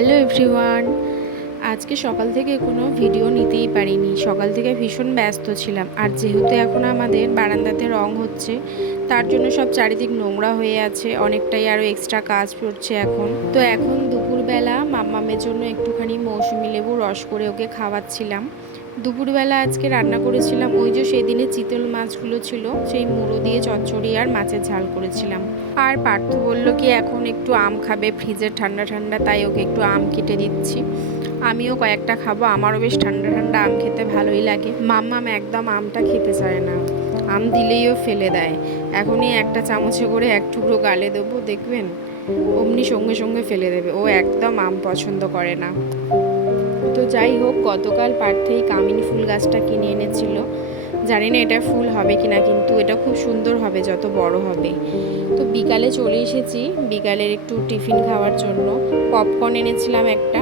Hello everyone. আজকে সকাল থেকে কোনো ভিডিও নিতেই পারিনি। সকাল থেকে ভীষণ ব্যস্ত ছিলাম। আর যেহেতু এখন আমাদের বারান্দাতে রং হচ্ছে, তার জন্য সব চারিদিক নোংরা হয়ে আছে, অনেকটাই আরও এক্সট্রা কাজ পড়ছে এখন। তো এখন দুপুরবেলা মাম্মামের জন্য একটুখানি মৌসুমি লেবু রস করে ওকে খাওয়াচ্ছিলাম। দুপুরবেলা আজকে রান্না করেছিলাম ওই যে সেদিনে চিতল মাছগুলো ছিল, সেই মুড়ো দিয়ে চচ্চড়ি আর মাছের ঝাল করেছিলাম। আর পার্থ বলল কি এখন একটু আম খাবে, ফ্রিজের ঠান্ডা ঠান্ডা, তাই ওকে একটু আম কেটে দিচ্ছি। আমিও কয়েকটা খাবো, আমারও বেশ ঠান্ডা ঠান্ডা আম খেতে ভালোই লাগে। মাম্মাম একদম আমটা খেতে চায় না, আম দিলেইও ফেলে দেয়। এখনই একটা চামচে করে এক টুকরো গালে দেবো, দেখবেন অমনি সঙ্গে সঙ্গে ফেলে দেবে। ও একদম আম পছন্দ করে না। তো যাই হোক, গতকাল পার্থেই কামিনী ফুল গাছটা কিনে এনেছিল। জানি না এটা ফুল হবে কিনা, কিন্তু এটা খুব সুন্দর হবে যত বড় হবে। তো বিকালে চলে এসেছি বিকালের একটু টিফিন খাওয়ার জন্য। পপকর্ন এনেছিলাম একটা,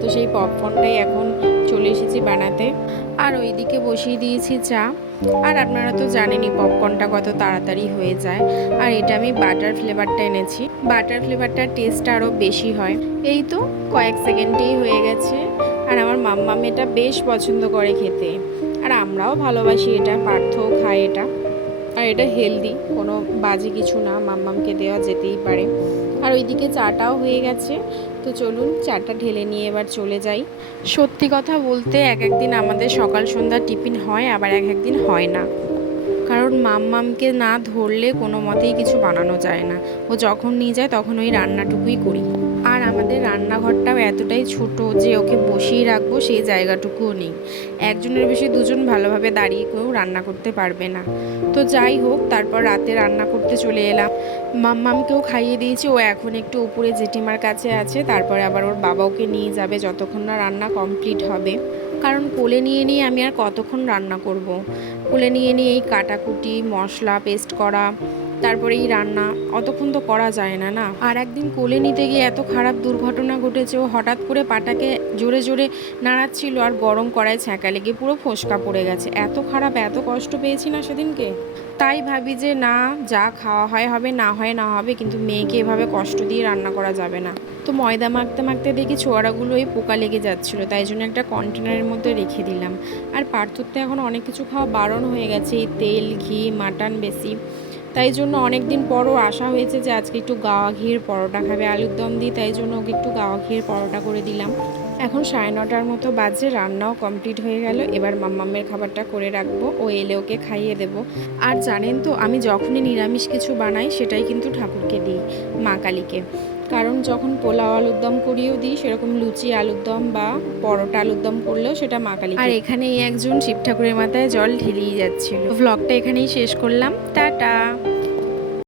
তো সেই পপকর্নটাই এখন চলে এসেছি বানাতে। আর ওইদিকে বসিয়ে দিয়েছি চা। আর আপনারা তো জানেনই পপকর্নটা কত তাড়াতাড়ি হয়ে যায়। আর এটা আমি বাটার ফ্লেভারটা এনেছি, বাটার ফ্লেভারটার টেস্টটা আরও বেশি হয়। এই তো কয়েক সেকেন্ডেই হয়ে গেছে। আর আমার মাম্মাম এটা বেশ পছন্দ করে খেতে, আর আমরাও ভালোবাসি এটা, পার্থও খায় এটা। আর এটা হেলদি, কোনো বাজে কিছু না, মাম্মামকে দেওয়া যেতেই পারে। আর ওইদিকে চাটাও হয়ে গেছে। তো চলুন চাটা ঢেলে নিয়ে এবার চলে যাই। সত্যি কথা বলতে এক একদিন আমাদের সকাল সন্ধ্যা টিফিন হয়, আবার এক একদিন হয় না। কারণ মাম্মামকে না ধরলে কোনো মতেই কিছু বানানো যায় না। ও যখন নিয়ে যায় তখন ওই রান্নাটুকুই করি। আর আমাদের রান্নাঘরটাও এতটাই ছোট যে ওকে বসিয়ে রাখবো সেই জায়গাটুকুও নেই। একজনের বেশি দুজন ভালোভাবে দাঁড়িয়ে কেউ রান্না করতে পারবে না। তো যাই হোক, তারপর রাতে রান্না করতে চলে এলাম। মাম্মামকেও খাইয়ে দিয়েছি, ও এখন একটু উপরে জেঠিমার কাছে আছে। তারপরে আবার ওর বাবা ওকে নিয়ে যাবে যতক্ষণ না রান্না কমপ্লিট হবে। কারণ কোলে নিয়ে নিয়ে আমি আর কতক্ষণ রান্না করব। কোলে নিয়ে নিয়ে এই কাটাকুটি, মশলা পেস্ট করা, তারপরে এই রান্না অতক্ষণ তো করা যায় না না। আর একদিন কোলে নিতে গিয়ে এত খারাপ দুর্ঘটনা ঘটেছে, ও হঠাৎ করে পাটাকে জোরে জোরে নাড়াচ্ছিল আর গরম কড়ায় ছ্যাঁকা লেগে পুরো ফোসকা পড়ে গেছে। এত খারাপ, এত কষ্ট পেয়েছি না সেদিনকে। তাই ভাবি যে না, যা খাওয়া হয় হবে, না হয় না হবে, কিন্তু মেয়েকে এভাবে কষ্ট দিয়ে রান্না করা যাবে না। তো ময়দা মাখতে মাখতে দেখি ছোয়ারাগুলো এই পোকা লেগে যাচ্ছিলো, তাই জন্য একটা কন্টেনারের মধ্যে রেখে দিলাম। আর পার্থর তো এখন অনেক কিছু খাওয়া বারণ হয়ে গেছে, এই তেল, ঘি, মাটন বেশি। তাই জন্য অনেক দিন পরও আশা হয়েছে যে আজকে একটু গাওয়া ঘির পরোটা খাবে, আলুর দম দিই, তাই জন্য ওকে একটু গাওয়া ঘির পরোটা করে দিলাম। এখন 9:30টার মতো বাজে, রান্নাও কমপ্লিট হয়ে গেল। এবার মাম্মামের খাবারটা করে রাখবো, ও এলে ওকে খাইয়ে দেবো। আর জানেন তো, আমি যখনই নিরামিষ কিছু বানাই সেটাই কিন্তু ঠাকুরকে দিই, মা কালীকে। কারণ যখন পোলাও আলুর দম করিয়েও দিই, সেরকম লুচি আলুর দম বা পরোটা আলুর দম করলেও সেটা মা কালীকে। আর এখানেই একজন শিব ঠাকুরের মাথায় জল ঢেলিয়ে যাচ্ছিল। ব্লগটা এখানেই শেষ করলাম, টাটা।